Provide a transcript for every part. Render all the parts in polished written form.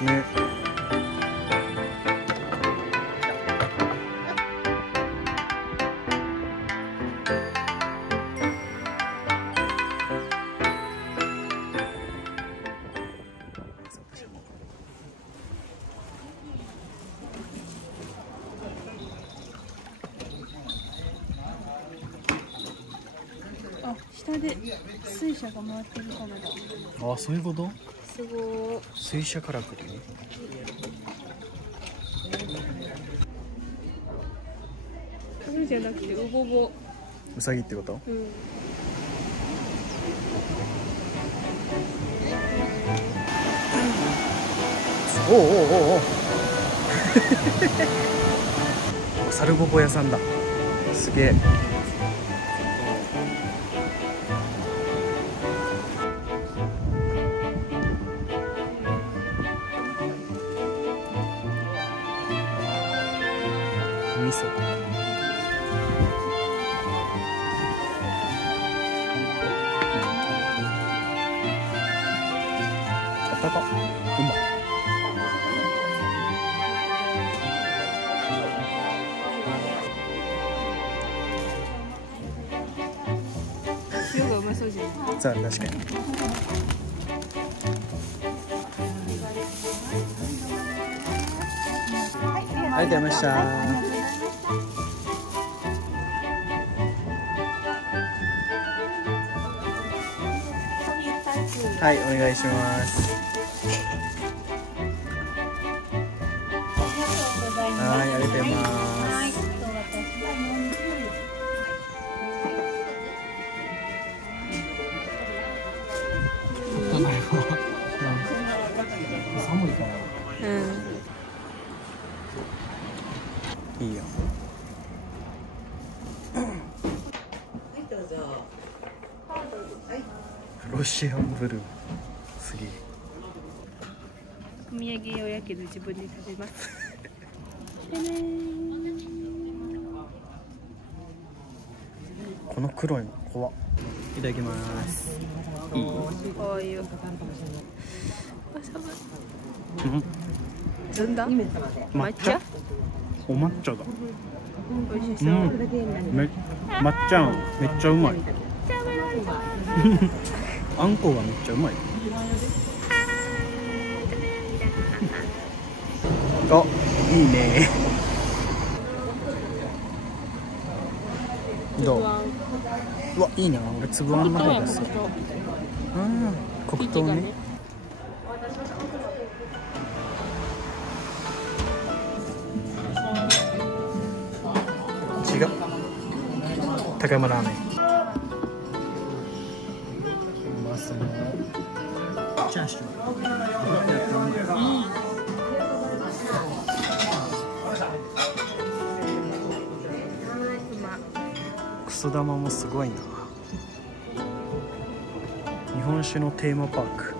ね。あ、下で水車が回ってるからだ。あ、そういうこと？すごい。水車からくり。それじゃなくてウボボ。うさぎってこと？うん。おおおおおおサルボボ屋さんだ。すげえ。味噌。あったか。うまい。塩がうまそうじゃない。さあ、確かに。ありがとうございました。はい、お願いします。はい、ありがとうございます。寒いかな。うん。いいよ。ロシアンブルー。すげえ。お土産用やけど自分で食べます。この黒いの怖っ。いただきます。いい？こういう。うん。なんだ？抹茶？お抹茶だ。美味しそう。抹茶めっちゃうまい。あんこがめっちゃうまい。あ、いいね。どう？うわ、いいな。俺つぶあんの方が好き。黒糖ね。違う。高山ラーメン。ますね。チャーシュー。くす玉もすごいな。日本酒のテーマパーク。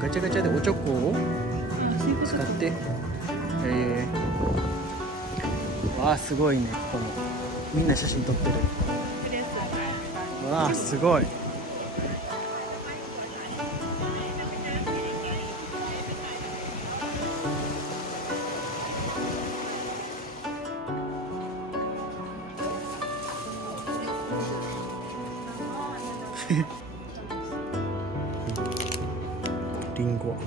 ガチャガチャでおチョコを使って、わあすごいね。ここもみんな写真撮ってる。わあすごい。リンゴ飴。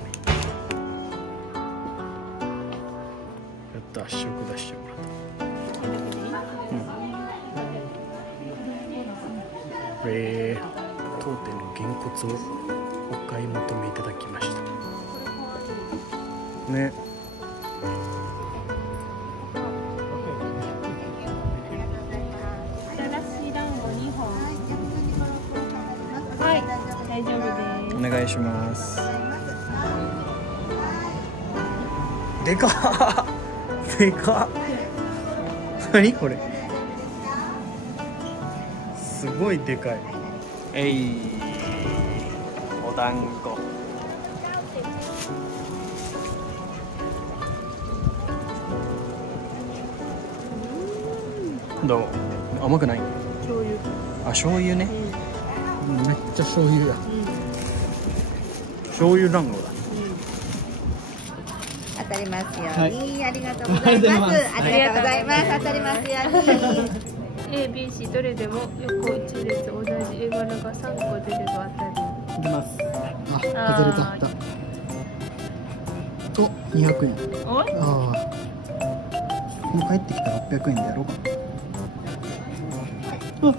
やった、試食出してもらった。当店のげんこつをお買い求めいただきましたね。はい、大丈夫です。お願いします。でかっ。でかっ。何これ。すごいでかい。お団子。どう甘くない？醤油。あ、醤油ね。うん。めっちゃ醤油や。うん。醤油団子だ。当たりますように、はいありがとうございます。ありがとうございます。当たりますように。A、B、C どれでも横一列同じ絵柄が3個出れば当たり。いきます。あ、外れたった。と200円。おい。ああ。もう帰ってきたら600円でやろうかな。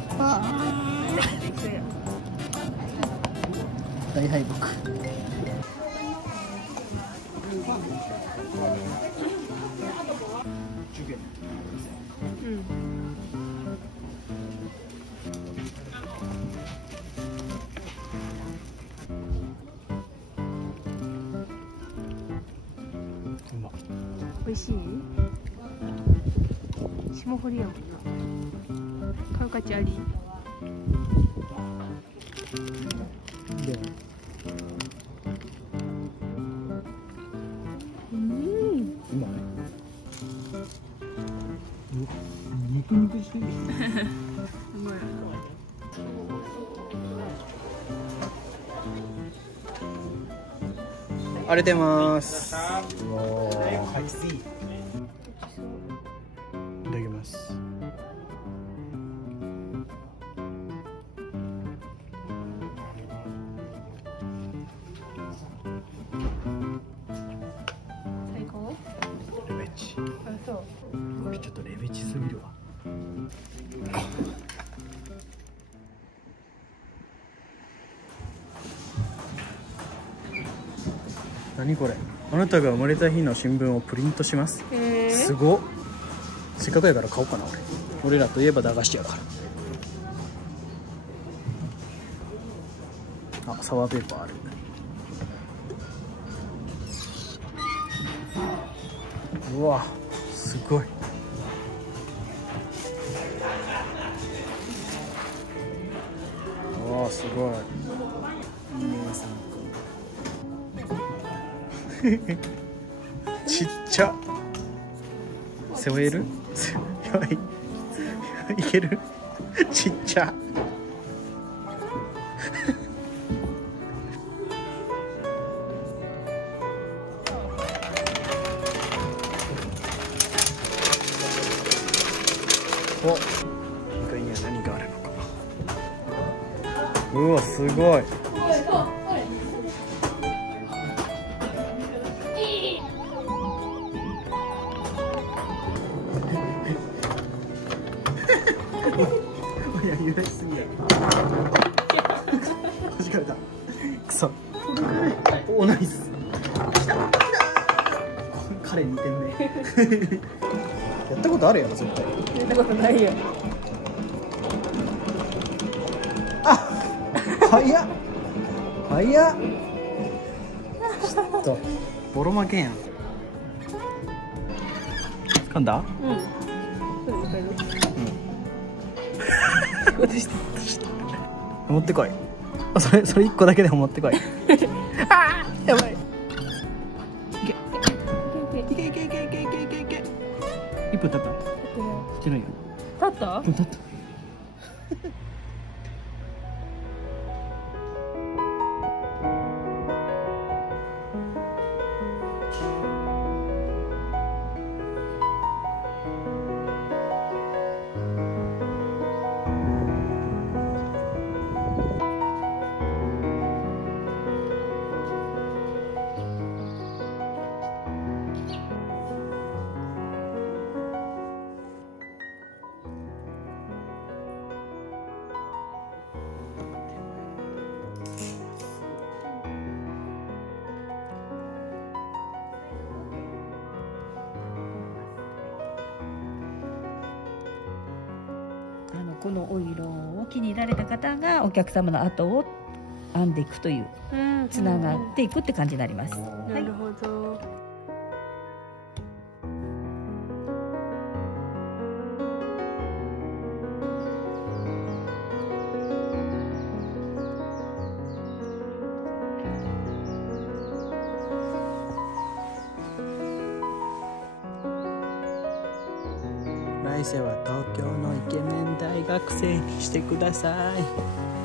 大敗北。うん。美味しい？霜降りやもんな。買う価値あり。でうん。うまい。肉肉しい。うまい。ありがとうございます。いただきます。最高？レベチ。あ、そう。これちょっとレベチすぎるわ。何これ？あなたが生まれた日の新聞をプリントします。すごっ。せっかくやから買おうかな俺らといえば駄菓子やから。あ、サワーペーパーある。うわ、すごい。うわ、すごい。ちっちゃ。背負える？やばい。いける？ちっちゃ。お、2階には何があるのか。うわ、すごい。いや、揺らしすぎや。腰かれた。くそ。お、ナイス。来た。彼2点目。やったことあるやろ、絶対。やったことないよ。あ、早っ。早っ。ちょっとボロ負けやん。噛んだ？うん。そうです。ことして。持ってこい。あ、それ1個だけでも持ってこい。あー、やばい。いけいけいけいけいけいけいけ。1分経った。してないよ。立った？ 1分経った。このお色を気に入られた方がお客様の後を編んでいくという、つながっていくって感じになります。なるほど。ラ来世は東京のイケメン大学生にしてください。